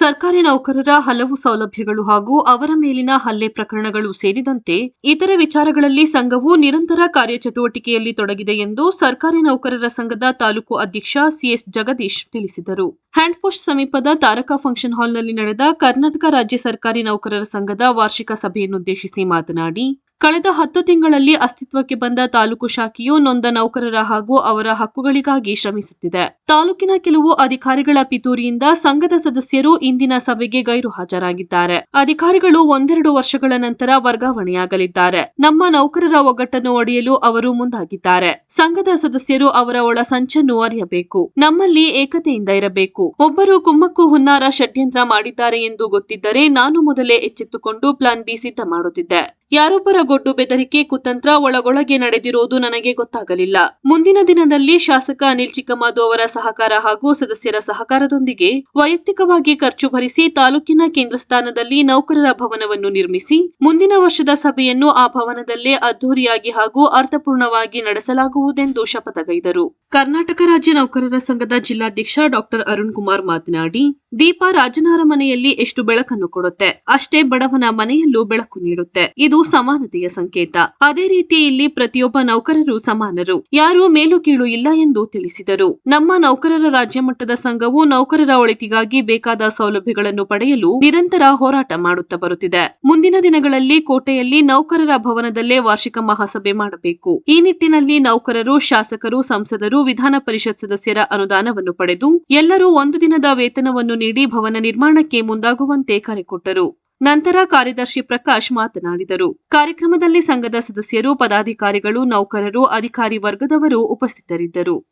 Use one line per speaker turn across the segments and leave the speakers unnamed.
ಸರ್ಕಾರಿ ನೌಕರರ ಹಲವು ಸೌಲಭ್ಯಗಳು ಹಾಗೂ ಅವರ ಮೇಲಿನ ಹಲ್ಲೆ ಪ್ರಕರಣಗಳು ಸೇರಿದಂತೆ ಇತರ ವಿಚಾರಗಳಲ್ಲಿ ಸಂಘವು ನಿರಂತರ ಕಾರ್ಯಚಟುವಟಿಕೆಯಲ್ಲಿ ತೊಡಗಿದೆ ಎಂದು ಸರ್ಕಾರಿ ನೌಕರರ ಸಂಘದ ತಾಲೂಕು ಅಧ್ಯಕ್ಷ ಸಿಎಸ್ ಜಗದೀಶ್ ತಿಳಿಸಿದರು. ಹ್ಯಾಂಡ್ಪೋಸ್ಟ್ ಸಮೀಪದ ತಾರಕ ಫಂಕ್ಷನ್ ಹಾಲ್ನಲ್ಲಿ ನಡೆದ ಕರ್ನಾಟಕ ರಾಜ್ಯ ಸರ್ಕಾರಿ ನೌಕರರ ಸಂಘದ ವಾರ್ಷಿಕ ಸಭೆಯನ್ನುದ್ದೇಶಿಸಿ ಮಾತನಾಡಿ ಕಳೆದ ಹತ್ತು ತಿಂಗಳಲ್ಲಿ ಅಸ್ತಿತ್ವಕ್ಕೆ ಬಂದ ತಾಲೂಕು ಶಾಖೆಯು ನೊಂದ ನೌಕರರ ಹಾಗೂ ಅವರ ಹಕ್ಕುಗಳಿಗಾಗಿ ಶ್ರಮಿಸುತ್ತಿದೆ. ತಾಲೂಕಿನ ಕೆಲವು ಅಧಿಕಾರಿಗಳ ಪಿತೂರಿಯಿಂದ ಸಂಘದ ಸದಸ್ಯರು ಇಂದಿನ ಸಭೆಗೆ ಗೈರು ಹಾಜರಾಗಿದ್ದಾರೆ. ಅಧಿಕಾರಿಗಳು ಒಂದೆರಡು ವರ್ಷಗಳ ನಂತರ ವರ್ಗಾವಣೆಯಾಗಲಿದ್ದಾರೆ. ನಮ್ಮ ನೌಕರರ ಒಗ್ಗಟ್ಟನ್ನು ಒಡೆಯಲು ಅವರು ಮುಂದಾಗಿದ್ದಾರೆ. ಸಂಘದ ಸದಸ್ಯರು ಅವರ ಒಳ ಸಂಚನ್ನು ಅರಿಯಬೇಕು. ನಮ್ಮಲ್ಲಿ ಏಕತೆಯಿಂದ ಇರಬೇಕು. ಒಬ್ಬರು ಕುಮ್ಮಕ್ಕು ಹುನ್ನಾರ ಷಡ್ಯಂತ್ರ ಮಾಡಿದ್ದಾರೆ ಎಂದು ಗೊತ್ತಿದ್ದರೆ ನಾನು ಮೊದಲೇ ಎಚ್ಚೆತ್ತುಕೊಂಡು ಪ್ಲಾನ್ ಬಿ ಸಿದ್ಧ ಮಾಡುತ್ತಿದ್ದೆ. ಯಾರೊಬ್ಬರ ಗೊಡ್ಡು ಬೆದರಿಕೆ ಕುತಂತ್ರ ಒಳಗೊಳಗೆ ನಡೆದಿರುವುದು ನನಗೆ ಗೊತ್ತಾಗಲಿಲ್ಲ. ಮುಂದಿನ ದಿನದಲ್ಲಿ ಶಾಸಕ ಅನಿಲ್ ಚಿಕ್ಕಮಾದು ಅವರ ಸಹಕಾರ ಹಾಗೂ ಸದಸ್ಯರ ಸಹಕಾರದೊಂದಿಗೆ ವೈಯಕ್ತಿಕವಾಗಿ ಖರ್ಚು ಭರಿಸಿ ತಾಲೂಕಿನ ಕೇಂದ್ರ ಸ್ಥಾನದಲ್ಲಿ ನೌಕರರ ಭವನವನ್ನು ನಿರ್ಮಿಸಿ, ಮುಂದಿನ ವರ್ಷದ ಸಭೆಯನ್ನು ಆ ಭವನದಲ್ಲೇ ಅದ್ದೂರಿಯಾಗಿ ಹಾಗೂ ಅರ್ಥಪೂರ್ಣವಾಗಿ ನಡೆಸಲಾಗುವುದೆಂದು ಶಪಥಗೈದರು. ಕರ್ನಾಟಕ ರಾಜ್ಯ ನೌಕರರ ಸಂಘದ ಜಿಲ್ಲಾಧ್ಯಕ್ಷ ಡಾಕ್ಟರ್ ಅರುಣ್ ಕುಮಾರ್ ಮಾತನಾಡಿ, ದೀಪ ರಾಜನಾರ ಮನೆಯಲ್ಲಿ ಎಷ್ಟು ಬೆಳಕನ್ನು ಕೊಡುತ್ತೆ, ಅಷ್ಟೇ ಬಡವನ ಮನೆಯಲ್ಲೂ ಬೆಳಕು ನೀಡುತ್ತೆ. ಇದು ಸಮಾನತೆಯ ಸಂಕೇತ. ಅದೇ ರೀತಿ ಇಲ್ಲಿ ಪ್ರತಿಯೊಬ್ಬ ನೌಕರರು ಸಮಾನರು. ಯಾರು ಮೇಲು ಕೀಳು ಇಲ್ಲ ಎಂದು ತಿಳಿಸಿದರು. ನಮ್ಮ ನೌಕರರ ರಾಜ್ಯ ಮಟ್ಟದ ಸಂಘವು ನೌಕರರ ಒಳಿತಿಗಾಗಿ ಬೇಕಾದ ಸೌಲಭ್ಯಗಳನ್ನು ಪಡೆಯಲು ನಿರಂತರ ಹೋರಾಟ ಮಾಡುತ್ತಾ ಬರುತ್ತಿದೆ. ಮುಂದಿನ ದಿನಗಳಲ್ಲಿ ಕೋಟೆಯಲ್ಲಿ ನೌಕರರ ಭವನದಲ್ಲೇ ವಾರ್ಷಿಕ ಮಹಾಸಭೆ ಮಾಡಬೇಕು. ಈ ನಿಟ್ಟಿನಲ್ಲಿ ನೌಕರರು, ಶಾಸಕರು, ಸಂಸದರು, ವಿಧಾನ ಪರಿಷತ್ ಸದಸ್ಯರ ಅನುದಾನವನ್ನು ಪಡೆದು ಎಲ್ಲರೂ ಒಂದು ದಿನದ ವೇತನವನ್ನು ನೀಡಿ ಭವನ ನಿರ್ಮಾಣಕ್ಕೆ ಮುಂದಾಗುವಂತೆ ಕರೆ ಕೊಟ್ಟರು. ನಂತರ ಕಾರ್ಯದರ್ಶಿ ಪ್ರಕಾಶ್ ಮಾತನಾಡಿದರು. ಕಾರ್ಯಕ್ರಮದಲ್ಲಿ ಸಂಘದ ಸದಸ್ಯರು, ಪದಾಧಿಕಾರಿಗಳು, ನೌಕರರು, ಅಧಿಕಾರಿ ವರ್ಗದವರು ಉಪಸ್ಥಿತರಿದ್ದರು.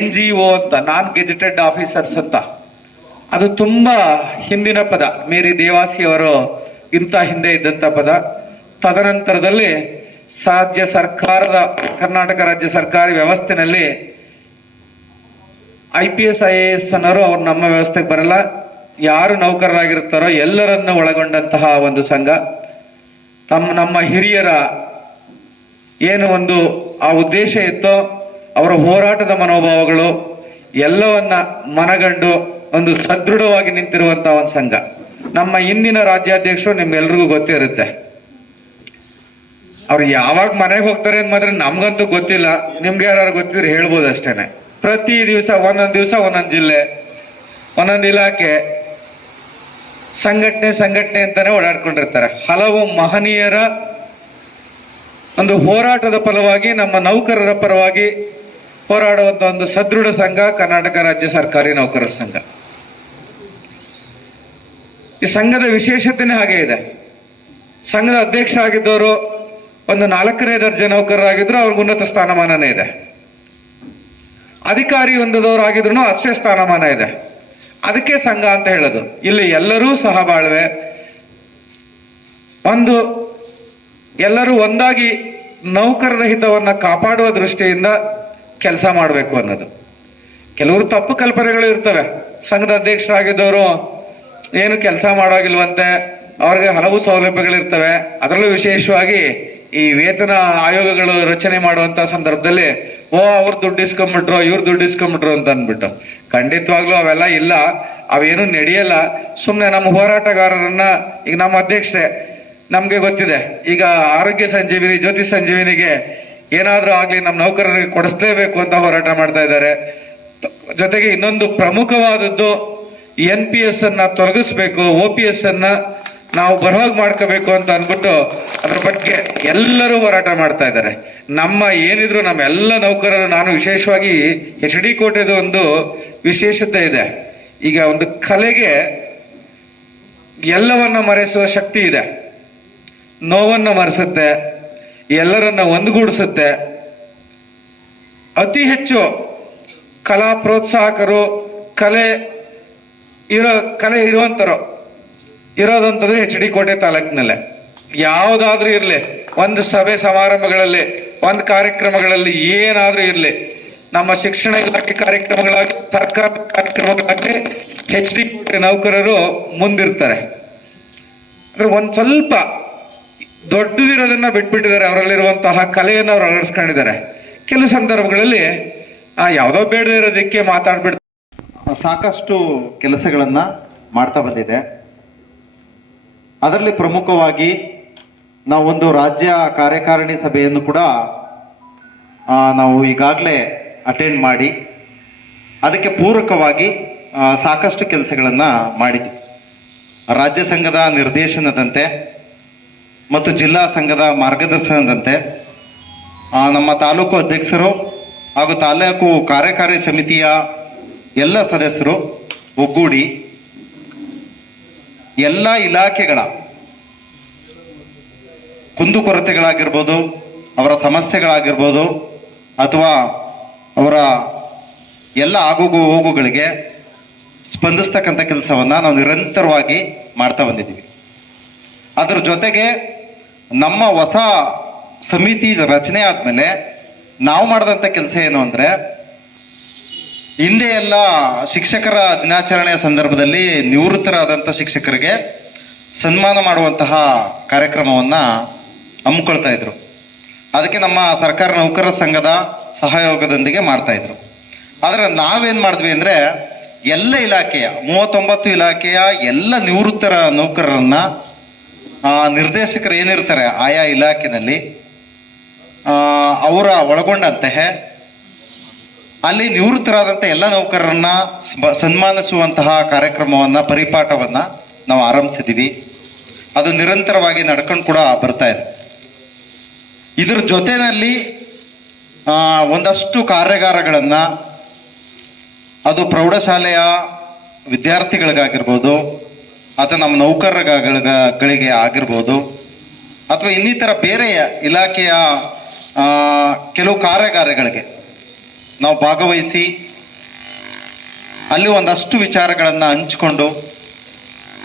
ಎನ್ ಜಿ ಒ ಅಂತ ನಾನ್ ಗೆಜೆಟೆಡ್ ಆಫೀಸರ್ಸ್ ಅಂತ. ಅದು ತುಂಬ ಹಿಂದಿನ ಪದ. ಮೇರಿ ದೇವಾಸಿ ಅವರು ಇಂಥ ಹಿಂದೆ ಇದ್ದಂಥ ಪದ. ತದನಂತರದಲ್ಲಿ ರಾಜ್ಯ ಸರ್ಕಾರದ, ಕರ್ನಾಟಕ ರಾಜ್ಯ ಸರ್ಕಾರಿ ವ್ಯವಸ್ಥೆನಲ್ಲಿ I P S, I A S ಅನ್ನೋರು ಅವ್ರು ನಮ್ಮ ವ್ಯವಸ್ಥೆಗೆ ಬರಲ್ಲ. ಯಾರು ನೌಕರರಾಗಿರ್ತಾರೋ ಎಲ್ಲರನ್ನು ಒಳಗೊಂಡಂತಹ ಒಂದು ಸಂಘ. ತಮ್ಮ ನಮ್ಮ ಹಿರಿಯರ ಏನು ಒಂದು ಆ ಉದ್ದೇಶ ಇತ್ತೋ, ಅವರ ಹೋರಾಟದ ಮನೋಭಾವಗಳು ಎಲ್ಲವನ್ನ ಮನಗಂಡು ಒಂದು ಸದೃಢವಾಗಿ ನಿಂತಿರುವಂತಹ ಒಂದು ಸಂಘ. ನಮ್ಮ ಇಂದಿನ ರಾಜ್ಯಾಧ್ಯಕ್ಷರು ನಿಮ್ಗೆಲ್ರಿಗೂ ಗೊತ್ತಿರುತ್ತೆ ಅವ್ರು ಯಾವಾಗ ಮನೆಗೆ ಹೋಗ್ತಾರೆ ಅಂತ ಮಾತ್ರ ನಮ್ಗಂತೂ ಗೊತ್ತಿಲ್ಲ. ನಿಮ್ಗೆ ಯಾರು ಗೊತ್ತಿದ್ರೆ ಹೇಳ್ಬೋದು ಅಷ್ಟೇನೆ. ಪ್ರತಿ ದಿವಸ, ಒಂದೊಂದು ದಿವಸ ಒಂದೊಂದು ಜಿಲ್ಲೆ, ಒಂದೊಂದು ಇಲಾಖೆ ಸಂಘಟನೆ ಸಂಘಟನೆ ಅಂತಾನೆ ಓಡಾಡ್ಕೊಂಡಿರ್ತಾರೆ. ಹಲವು ಮಹನೀಯರ ಒಂದು ಹೋರಾಟದ ಫಲವಾಗಿ, ನಮ್ಮ ನೌಕರರ ಪರವಾಗಿ ಹೋರಾಡುವಂತ ಒಂದು ಸದೃಢ ಸಂಘ ಕರ್ನಾಟಕ ರಾಜ್ಯ ಸರ್ಕಾರಿ ನೌಕರರ ಸಂಘ. ಈ ಸಂಘದ ವಿಶೇಷತೆನೇ ಹಾಗೆ ಇದೆ. ಸಂಘದ ಅಧ್ಯಕ್ಷ ಆಗಿದ್ದವರು ಒಂದು ನಾಲ್ಕನೇ ದರ್ಜೆ ನೌಕರರಾಗಿದ್ರು, ಅವ್ರಿಗೆ ಉನ್ನತ ಸ್ಥಾನಮಾನನೇ ಇದೆ. ಅಧಿಕಾರಿ ಒಂದದವರು ಆಗಿದ್ರು ಅಷ್ಟೇ ಸ್ಥಾನಮಾನ ಇದೆ. ಅದಕ್ಕೆ ಸಂಘ ಅಂತ ಹೇಳೋದು. ಇಲ್ಲಿ ಎಲ್ಲರೂ ಸಹ ಬಾಳ್ವೆ. ಒಂದು ಎಲ್ಲರೂ ಒಂದಾಗಿ ನೌಕರರ ಹಿತವನ್ನ ಕಾಪಾಡುವ ದೃಷ್ಟಿಯಿಂದ ಕೆಲಸ ಮಾಡಬೇಕು ಅನ್ನೋದು. ಕೆಲವರು ತಪ್ಪು ಕಲ್ಪನೆಗಳು ಇರ್ತವೆ. ಸಂಘದ ಅಧ್ಯಕ್ಷರಾಗಿದ್ದವರು ಏನು ಕೆಲಸ ಮಾಡೋಗಿಲ್ವಂತೆ ಅವ್ರಿಗೆ ಹಲವು ಸೌಲಭ್ಯಗಳಿರ್ತವೆ ಅದರಲ್ಲೂ ವಿಶೇಷವಾಗಿ ಈ ವೇತನ ಆಯೋಗಗಳು ರಚನೆ ಮಾಡುವಂತ ಸಂದರ್ಭದಲ್ಲಿ, ಓ, ಅವ್ರು ದುಡ್ಡು ಇಸ್ಕೊಂಬಿಟ್ರು, ಇವ್ರು ದುಡ್ಡು ಇಸ್ಕೊಂಬಿಟ್ರು ಅಂತ ಅಂದ್ಬಿಟ್ಟು. ಖಂಡಿತವಾಗ್ಲೂ ಅವೆಲ್ಲ ಇಲ್ಲ, ಅವೇನು ನಡೆಯಲ್ಲ. ಸುಮ್ಮನೆ ನಮ್ಮ ಹೋರಾಟಗಾರರನ್ನ ಈಗ ನಮ್ಮ ಅಧ್ಯಕ್ಷೆ ನಮಗೆ ಗೊತ್ತಿದೆ. ಈಗ ಆರೋಗ್ಯ ಸಂಜೀವಿನಿ ಜ್ಯೋತಿ ಸಂಜೀವಿನಿಗೆ ಏನಾದರೂ ಆಗಲಿ ನಮ್ಮ ನೌಕರರಿಗೆ ಕೊಡಿಸ್ಲೇಬೇಕು ಅಂತ ಹೋರಾಟ ಮಾಡ್ತಾ ಇದ್ದಾರೆ. ಜೊತೆಗೆ ಇನ್ನೊಂದು ಪ್ರಮುಖವಾದದ್ದು ಎನ್ ಪಿ ಎಸ್ ಅನ್ನ ತೊಲಗಿಸ್ಬೇಕು ಒ ಪಿ ಎಸ್ ಅನ್ನ ನಾವು ಬರವಾಗಿ ಮಾಡ್ಕೋಬೇಕು ಅಂತ ಅಂದ್ಬಿಟ್ಟು ಅದ್ರ ಬಗ್ಗೆ ಎಲ್ಲರೂ ಹೋರಾಟ ಮಾಡ್ತಾ ಇದ್ದಾರೆ. ನಮ್ಮ ಏನಿದ್ರು ನಮ್ಮ ಎಲ್ಲ ನೌಕರರು, ನಾನು ವಿಶೇಷವಾಗಿ ಎಚ್ ಡಿ ಕೋಟೆದು ಒಂದು ವಿಶೇಷತೆ ಇದೆ. ಈಗ ಒಂದು ಕಲೆಗೆ ಎಲ್ಲವನ್ನ ಮರೆಸುವ ಶಕ್ತಿ ಇದೆ. ನೋವನ್ನ ಮರೆಸುತ್ತೆ, ಎಲ್ಲರನ್ನ ಒಂದುಗೂಡಿಸುತ್ತೆ. ಅತಿ ಹೆಚ್ಚು ಕಲಾ ಪ್ರೋತ್ಸಾಹಕರು ಕಲೆ ಇರೋ, ಕಲೆ ಇರುವಂತರು ಇರೋದಂಥದ್ದು ಎಚ್ ಡಿ ಕೋಟೆ ತಾಲೂಕಿನಲ್ಲೇ. ಯಾವುದಾದ್ರೂ ಇರಲಿ, ಒಂದು ಸಭೆ ಸಮಾರಂಭಗಳಲ್ಲಿ, ಒಂದು ಕಾರ್ಯಕ್ರಮಗಳಲ್ಲಿ ಏನಾದರೂ ಇರಲಿ ನಮ್ಮ ಶಿಕ್ಷಣ ಇಲಾಖೆ ಕಾರ್ಯಕ್ರಮಗಳಾಗಿ ಸರ್ಕಾರ ಕಾರ್ಯಕ್ರಮಗಳಾಗಲಿ ಹೆಚ್ ಡಿ ನೌಕರರು ಮುಂದಿರ್ತಾರೆ. ಅಂದ್ರೆ ಒಂದು ಸ್ವಲ್ಪ ದೊಡ್ಡದಿರೋದನ್ನ ಬಿಟ್ಬಿಟ್ಟಿದ್ದಾರೆ, ಅವರಲ್ಲಿರುವಂತಹ ಕಲೆಯನ್ನು ಅವ್ರು ಅಳವಡಿಸ್ಕೊಂಡಿದ್ದಾರೆ. ಕೆಲವು ಸಂದರ್ಭಗಳಲ್ಲಿ ಯಾವುದೋ ಬೇಡದೇ ಇರೋದಕ್ಕೆ ಮಾತಾಡ್ಬಿಡ್ತಾರೆ.
ಸಾಕಷ್ಟು ಕೆಲಸಗಳನ್ನು ಮಾಡ್ತಾ ಬಂದಿದೆ. ಅದರಲ್ಲಿ ಪ್ರಮುಖವಾಗಿ ನಾವೊಂದು ರಾಜ್ಯ ಕಾರ್ಯಕಾರಿಣಿ ಸಭೆಯನ್ನು ಕೂಡ ನಾವು ಈಗಾಗಲೇ ಅಟೆಂಡ್ ಮಾಡಿ, ಅದಕ್ಕೆ ಪೂರಕವಾಗಿ ಸಾಕಷ್ಟು ಕೆಲಸಗಳನ್ನು ಮಾಡಿದ್ವಿ. ರಾಜ್ಯ ಸಂಘದ ನಿರ್ದೇಶನದಂತೆ ಮತ್ತು ಜಿಲ್ಲಾ ಸಂಘದ ಮಾರ್ಗದರ್ಶನದಂತೆ ನಮ್ಮ ತಾಲೂಕು ಅಧ್ಯಕ್ಷರು ಹಾಗೂ ತಾಲೂಕು ಕಾರ್ಯಕಾರಿ ಸಮಿತಿಯ ಎಲ್ಲ ಸದಸ್ಯರು ಒಗ್ಗೂಡಿ ಎಲ್ಲ ಇಲಾಖೆಗಳ ಕುಂದುಕೊರತೆಗಳಾಗಿರ್ಬೋದು, ಅವರ ಸಮಸ್ಯೆಗಳಾಗಿರ್ಬೋದು ಅಥವಾ ಅವರ ಎಲ್ಲ ಆಗೋಗು ಹೋಗುಗಳಿಗೆ ಸ್ಪಂದಿಸ್ತಕ್ಕಂಥ ಕೆಲಸವನ್ನು ನಾವು ನಿರಂತರವಾಗಿ ಮಾಡ್ತಾ ಬಂದಿದ್ದೀವಿ. ಅದರ ಜೊತೆಗೆ ನಮ್ಮ ಹೊಸ ಸಮಿತಿ ರಚನೆ ಆದಮೇಲೆ ನಾವು ಮಾಡಿದಂಥ ಕೆಲಸ ಏನು ಅಂದರೆ, ಹಿಂದೆ ಎಲ್ಲ ಶಿಕ್ಷಕರ ದಿನಾಚರಣೆಯ ಸಂದರ್ಭದಲ್ಲಿ ನಿವೃತ್ತರಾದಂಥ ಶಿಕ್ಷಕರಿಗೆ ಸನ್ಮಾನ ಮಾಡುವಂತಹ ಕಾರ್ಯಕ್ರಮವನ್ನು ಹಮ್ಮಿಕೊಳ್ತಾ ಇದ್ರು. ಅದಕ್ಕೆ ನಮ್ಮ ಸರ್ಕಾರ ನೌಕರರ ಸಂಘದ ಸಹಯೋಗದೊಂದಿಗೆ ಮಾಡ್ತಾ ಇದ್ರು. ಆದರೆ ನಾವೇನು ಮಾಡಿದ್ವಿ ಅಂದರೆ ಎಲ್ಲ ಇಲಾಖೆಯ ಮೂವತ್ತೊಂಬತ್ತು ಇಲಾಖೆಯ ಎಲ್ಲ ನಿವೃತ್ತರ ನೌಕರರನ್ನ ನಿರ್ದೇಶಕರು ಏನಿರ್ತಾರೆ ಆಯಾ ಇಲಾಖೆನಲ್ಲಿ ಆ, ಅವರ ಒಳಗೊಂಡಂತಹ ಅಲ್ಲಿ ನಿವೃತ್ತರಾದಂಥ ಎಲ್ಲ ನೌಕರರನ್ನ ಸನ್ಮಾನಿಸುವಂತಹ ಕಾರ್ಯಕ್ರಮವನ್ನು ಪರಿಪಾಠವನ್ನು ನಾವು ಆರಂಭಿಸಿದ್ದೀವಿ ಅದು ನಿರಂತರವಾಗಿ ನಡ್ಕೊಂಡು ಕೂಡ ಬರ್ತಾ ಇದೆ. ಇದ್ರ ಜೊತೆಯಲ್ಲಿ ಆ, ಒಂದಷ್ಟು ಕಾರ್ಯಾಗಾರಗಳನ್ನು ಅದು ಪ್ರೌಢಶಾಲೆಯ ವಿದ್ಯಾರ್ಥಿಗಳಿಗಾಗಿರ್ಬೋದು, ಅಥವಾ ನಮ್ಮ ನೌಕರಗಳಿಗೆ ಆಗಿರ್ಬೋದು, ಅಥವಾ ಇನ್ನಿತರ ಬೇರೆ ಇಲಾಖೆಯ ಕೆಲವು ಕಾರ್ಯಾಗಾರಗಳಿಗೆ ನಾವು ಭಾಗವಹಿಸಿ ಅಲ್ಲಿ ಒಂದಷ್ಟು ವಿಚಾರಗಳನ್ನು ಹಂಚಿಕೊಂಡು,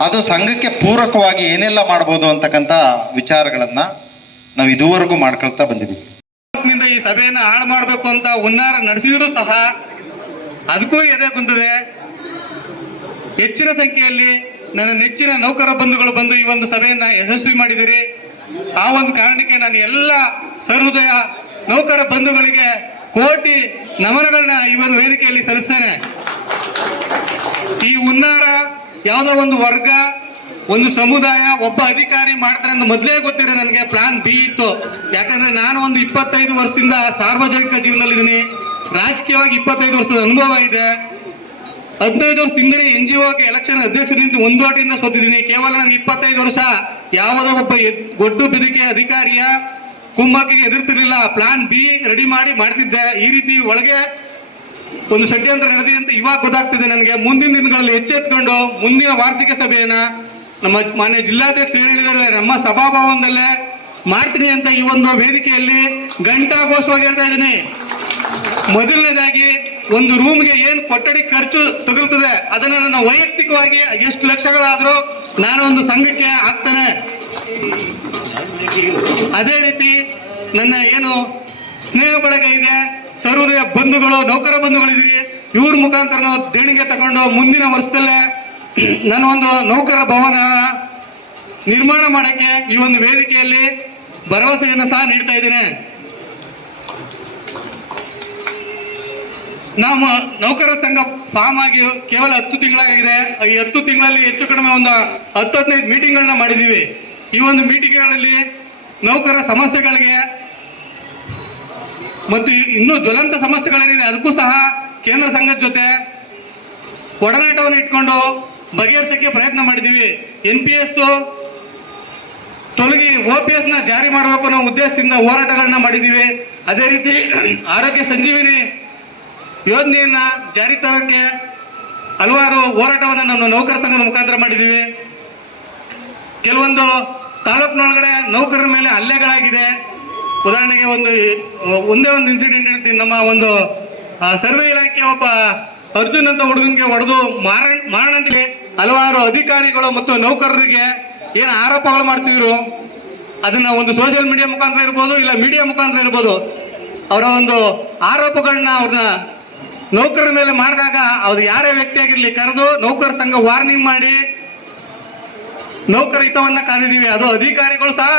ಅದು ಸಂಘಕ್ಕೆ ಪೂರಕವಾಗಿ ಏನೆಲ್ಲ ಮಾಡ್ಬೋದು ಅಂತಕ್ಕಂಥ ವಿಚಾರಗಳನ್ನು ನಾವು ಇದುವರೆಗೂ ಮಾಡ್ಕೊಳ್ತಾ ಬಂದಿದ್ದೀವಿ.
ನಿಂದ ಈ ಸಭೆಯನ್ನು ಹಾಳು ಮಾಡಬೇಕು ಅಂತ ಹುನ್ನಾರ ನಡೆಸಿದ್ರು ಸಹ ಅದಕ್ಕೂ ಎದೆ ಕುಂತಿದೆ. ಹೆಚ್ಚಿನ ಸಂಖ್ಯೆಯಲ್ಲಿ ನನ್ನ ನೆಚ್ಚಿನ ನೌಕರ ಬಂಧುಗಳು ಬಂದು ಈ ಒಂದು ಸಭೆಯನ್ನು ಯಶಸ್ವಿ ಮಾಡಿದಿರಿ. ಆ ಒಂದು ಕಾರಣಕ್ಕೆ ನಾನು ಎಲ್ಲ ಸಹೃದಯ ನೌಕರ ಬಂಧುಗಳಿಗೆ ಕೋಟಿ ನಮನಗಳನ್ನ ಈ ಒಂದು ವೇದಿಕೆಯಲ್ಲಿ ಸಲ್ಲಿಸ್ತೇನೆ. ಈ ಹುನ್ನಾರ ಯಾವುದೋ ಒಂದು ವರ್ಗ ಒಂದು ಸಮುದಾಯ, ಒಬ್ಬ ಅಧಿಕಾರಿ ಮಾಡ್ತಾರೆ ಅಂತ ಮೊದಲೇ ಗೊತ್ತಿರೋ ನನಗೆ ಪ್ಲಾನ್ ಬಿ ಇತ್ತು. ಯಾಕಂದ್ರೆ ನಾನು ಒಂದು ಇಪ್ಪತ್ತೈದು ವರ್ಷದಿಂದ ಸಾರ್ವಜನಿಕ ಜೀವನದಲ್ಲಿದ್ದೀನಿ. ರಾಜಕೀಯವಾಗಿ ಇಪ್ಪತ್ತೈದು ವರ್ಷದ ಅನುಭವ ಇದೆ. ಹದಿನೈದು ವರ್ಷ ಹಿಂದೆ ಎನ್ ಜಿ ಓಗೆ ಎಲೆಕ್ಷನ್ ಅಧ್ಯಕ್ಷರಿಂದ ಒಂದು ಓಟಿಂದ ಸೋತಿದ್ದೀನಿ. ಕೇವಲ ನಾನು ಇಪ್ಪತ್ತೈದು ವರ್ಷ ಯಾವುದೋ ಒಬ್ಬ ಗೊಡ್ಡು ಬೆದಿಕೆ ಅಧಿಕಾರಿಯ ಕುಮ್ಮಕ್ಕಿಗೆ ಎದುರ್ತಿರ್ಲಿಲ್ಲ ಪ್ಲಾನ್ ಬಿ ರೆಡಿ ಮಾಡಿ ಮಾಡ್ತಿದ್ದೆ. ಈ ರೀತಿ ಒಳಗೆ ಒಂದು ಷಡ್ಯಂತ್ರ ನಡೆದಿದೆ ಅಂತ ಇವಾಗ ಗೊತ್ತಾಗ್ತಿದೆ ನನಗೆ. ಮುಂದಿನ ದಿನಗಳಲ್ಲಿ ಎಚ್ಚೆತ್ಕೊಂಡು ಮುಂದಿನ ವಾರ್ಷಿಕ ಸಭೆಯನ್ನ ನಮ್ಮ ಮಾನ್ಯ ಜಿಲ್ಲಾಧ್ಯಕ್ಷರು ಏನು ಹೇಳಿದ್ದಾರೆ, ನಮ್ಮ ಸಭಾಭವನದಲ್ಲೇ ಮಾಡ್ತೀನಿ ಅಂತ ಈ ಒಂದು ವೇದಿಕೆಯಲ್ಲಿ ಘಂಟಾಘೋಷವಾಗಿ ಹೇಳ್ತಾ ಇದ್ದೀನಿ. ಮೊದಲನೇದಾಗಿ, ಒಂದು ರೂಮ್ಗೆ ಏನು ಕೊಠಡಿ ಖರ್ಚು ತಗುಲ್ತದೆ, ಅದನ್ನ ನನ್ನ ವೈಯಕ್ತಿಕವಾಗಿ ಎಷ್ಟು ಲಕ್ಷಗಳಾದರೂ ನಾನು ಒಂದು ಸಂಘಕ್ಕೆ ಹಾಕ್ತೇನೆ. ಅದೇ ರೀತಿ ನನ್ನ ಏನು ಸ್ನೇಹ ಬಳಗ ಇದೆ, ಸರ್ವೋದಯ ಬಂಧುಗಳು, ನೌಕರ ಬಂಧುಗಳಿದ್ದೀರಿ, ಇವ್ರ ಮುಖಾಂತರ ನಾವು ದೇಣಿಗೆ ತಗೊಂಡು ಮುಂದಿನ ವರ್ಷದಲ್ಲೇ ನಾನು ಒಂದು ನೌಕರ ಭವನ ನಿರ್ಮಾಣ ಮಾಡೋಕ್ಕೆ ಈ ಒಂದು ವೇದಿಕೆಯಲ್ಲಿ ಭರವಸೆಯನ್ನು ಸಹ ನೀಡ್ತಾ ಇದ್ದೇನೆ. ನಾವು ನೌಕರರ ಸಂಘ ಫಾರ್ಮ್ ಆಗಿ ಕೇವಲ ಹತ್ತು ತಿಂಗಳಾಗಿದೆ. ಈ ಹತ್ತು ತಿಂಗಳಲ್ಲಿ ಹೆಚ್ಚು ಕಡಿಮೆ ಒಂದು ಹತ್ತು ಹದಿನೈದು ಮೀಟಿಂಗ್ಗಳನ್ನ ಮಾಡಿದ್ದೀವಿ. ಈ ಒಂದು ಮೀಟಿಂಗ್ಗಳಲ್ಲಿ ನೌಕರರ ಸಮಸ್ಯೆಗಳಿಗೆ ಮತ್ತು ಇನ್ನೂ ಜ್ವಲಂತ ಸಮಸ್ಯೆಗಳೇನಿದೆ, ಅದಕ್ಕೂ ಸಹ ಕೇಂದ್ರ ಸಂಘದ ಜೊತೆ ಒಡನಾಟವನ್ನು ಇಟ್ಕೊಂಡು ಬಗೆಹರಿಸಕ್ಕೆ ಪ್ರಯತ್ನ ಮಾಡಿದ್ದೀವಿ. ಎನ್ ಪಿ ಎಸ್ ತೊಲಗಿ ಒ ಪಿ ಎಸ್ನ ಜಾರಿ ಮಾಡಬೇಕು ಅನ್ನೋ ಉದ್ದೇಶದಿಂದ ಹೋರಾಟಗಳನ್ನ ಮಾಡಿದ್ದೀವಿ. ಅದೇ ರೀತಿ ಆರೋಗ್ಯ ಸಂಜೀವಿನಿ ಯೋಜನೆಯನ್ನ ಜಾರಿ ತರೋಕ್ಕೆ ಹಲವಾರು ಹೋರಾಟವನ್ನು ನಮ್ಮ ನೌಕರ ಸಂಘದ ಮುಖಾಂತರ ಮಾಡಿದ್ದೀವಿ. ಕೆಲವೊಂದು ತಾಲೂಕಿನೊಳಗಡೆ ನೌಕರರ ಮೇಲೆ ಹಲ್ಲೆಗಳಾಗಿದೆ. ಉದಾಹರಣೆಗೆ ಒಂದು, ಒಂದೇ ಒಂದು ಇನ್ಸಿಡೆಂಟ್ ಹೇಳ್ತೀನಿ ನಮ್ಮ ಒಂದು ಸರ್ವೆ ಇಲಾಖೆ ಒಬ್ಬ ಅರ್ಜುನ್ ಅಂತ ಹುಡುಗನಿಗೆ ಹೊಡೆದು ಮಾರ ಮಾರಣಂತೆ ಹಲವಾರು ಅಧಿಕಾರಿಗಳು ಮತ್ತು ನೌಕರರಿಗೆ ಏನು ಆರೋಪಗಳು ಮಾಡ್ತಿದ್ರು? ಅದನ್ನ ಒಂದು ಸೋಷಿಯಲ್ ಮೀಡಿಯಾ ಮುಖಾಂತರ ಇರ್ಬೋದು ಇಲ್ಲ ಮೀಡಿಯಾ ಮುಖಾಂತರ ಇರ್ಬೋದು. ಅವರ ಒಂದು ಆರೋಪಗಳನ್ನ ಅವ್ರನ್ನ ನೌಕರರ ಮೇಲೆ ಮಾಡಿದಾಗ ಅವ್ರು ಯಾರೇ ವ್ಯಕ್ತಿ ಆಗಿರ್ಲಿ ಕರೆದು ನೌಕರ ಸಂಘ ವಾರ್ನಿಂಗ್ ಮಾಡಿ ನೌಕರ ಹಿತವನ್ನ ಕಾದಿದ್ದೀವಿ. ಅದು ಅಧಿಕಾರಿಗಳು ಸಹ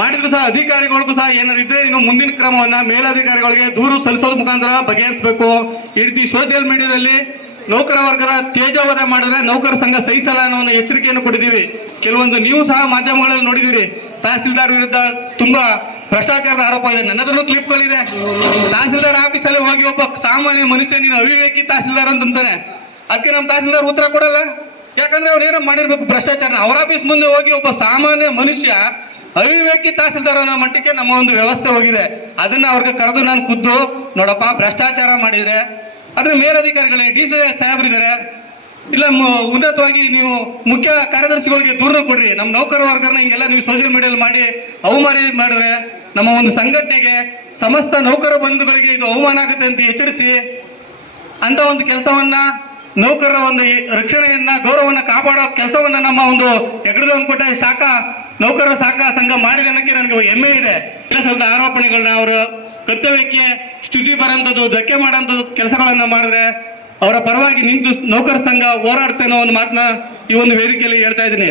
ಮಾಡಿದ್ರು ಸಹ, ಅಧಿಕಾರಿಗಳಿಗೂ ಸಹ ಏನಾದ್ರು ಇದ್ರೆ ಇನ್ನು ಮುಂದಿನ ಕ್ರಮವನ್ನ ಮೇಲಧಿಕಾರಿಗಳಿಗೆ ದೂರು ಸಲ್ಲಿಸೋದ್ ಮುಖಾಂತರ ಬಗೆಹರಿಸಬೇಕು. ಈ ರೀತಿ ಸೋಷಿಯಲ್ ಮೀಡಿಯಾದಲ್ಲಿ ನೌಕರ ವರ್ಗದ ತೇಜವಾದ ಮಾಡಿದ್ರೆ ನೌಕರ ಸಂಘ ಸಹಿಸಲ್ಲ ಅನ್ನೋ ಒಂದು ಎಚ್ಚರಿಕೆಯನ್ನು ಕೊಟ್ಟಿದ್ದೀವಿ. ಕೆಲವೊಂದು ನೀವು ಸಹ ಮಾಧ್ಯಮಗಳಲ್ಲಿ ನೋಡಿದಿರಿ ತಹಸೀಲ್ದಾರ್ ವಿರುದ್ಧ ತುಂಬಾ ಭ್ರಷ್ಟಾಚಾರದ ಆರೋಪ ಇದೆ. ನನ್ನದನ್ನು ಕ್ಲಿಪ್ಗಳಿದೆ. ತಹಸೀಲ್ದಾರ್ ಆಫೀಸಲ್ಲಿ ಹೋಗಿ ಒಬ್ಬ ಸಾಮಾನ್ಯ ಮನುಷ್ಯ ನೀನು ಅವಿವೇಕಿ ತಹಸೀಲ್ದಾರ್ ಅಂತಂತಾನೆ ಅದಕ್ಕೆ ನಮ್ಮ ತಹಸೀಲ್ದಾರ್ ಉತ್ತರ ಕೊಡಲ್ಲ. ಯಾಕಂದ್ರೆ ಅವ್ರು ಏನೋ ಮಾಡಿರ್ಬೇಕು ಭ್ರಷ್ಟಾಚಾರ ಅವರ ಆಫೀಸ್ ಮುಂದೆ ಹೋಗಿ ಒಬ್ಬ ಸಾಮಾನ್ಯ ಮನುಷ್ಯ ಅವಿವೇಕಿ ತಹಸೀಲ್ದಾರ್ ಅನ್ನೋ ಮಟ್ಟಕ್ಕೆ ನಮ್ಮ ಒಂದು ವ್ಯವಸ್ಥೆ ಹೋಗಿದೆ. ಅದನ್ನ ಅವ್ರಿಗೆ ಕರೆದು ನಾನು ಖುದ್ದು, ನೋಡಪ್ಪ ಭ್ರಷ್ಟಾಚಾರ ಮಾಡಿದ್ರೆ ಅದ್ರ ಮೇಲಧಿಕಾರಿಗಳೇ, ಡಿ ಸಿ ಸಾಹೇಬರಿದ್ದಾರೆ. ಇಲ್ಲ ಉನ್ನತವಾಗಿ ನೀವು ಮುಖ್ಯ ಕಾರ್ಯದರ್ಶಿಗಳಿಗೆ ದೂರ ಕೊಡ್ರಿ. ನಮ್ಮ ನೌಕರ ವರ್ಗರನ್ನ ಹಿಂಗೆಲ್ಲ ನೀವು ಸೋಷಿಯಲ್ ಮೀಡಿಯಲ್ಲಿ ಮಾಡಿ ಅವಮಾನ ಮಾಡಿದ್ರೆ ನಮ್ಮ ಒಂದು ಸಂಘಟನೆಗೆ ಸಮಸ್ತ ನೌಕರ ಬಂಧುಗಳಿಗೆ ಇದು ಅವಮಾನ ಆಗುತ್ತೆ ಅಂತ ಎಚ್ಚರಿಸಿ ಅಂತ ಒಂದು ಕೆಲಸವನ್ನ ನೌಕರರ ಒಂದು ರಕ್ಷಣೆಯನ್ನ, ಗೌರವವನ್ನ ಕಾಪಾಡೋ ಕೆಲಸವನ್ನ ನಮ್ಮ ಒಂದು ಹೆಗ್ಗಡದವನಕೋಟೆ ಶಾಖ, ನೌಕರರ ಶಾಖಾ ಸಂಘ ಮಾಡಿದೆ ಅನ್ನೋಕ್ಕೆ ನನಗೆ ಹೆಮ್ಮೆ ಇದೆ. ಸ್ವಲ್ಪ ಆರೋಪಣೆಗಳನ್ನ ಅವರ ಕರ್ತವ್ಯಕ್ಕೆ ಸ್ತುತಿ ಬರೋಂಥದ್ದು ಧಕ್ಕೆ ಮಾಡೋಂಥದ್ದು ಕೆಲಸಗಳನ್ನು ಮಾಡಿದ್ರೆ ಅವರ ಪರವಾಗಿ ನಿಂತು ನೌಕರ ಸಂಘ ಹೋರಾಡ್ತೇನೋ ಒಂದು ಮಾತನ್ನ ಈ ಒಂದು ವೇದಿಕೆಯಲ್ಲಿ ಹೇಳ್ತಾ ಇದ್ದೀನಿ.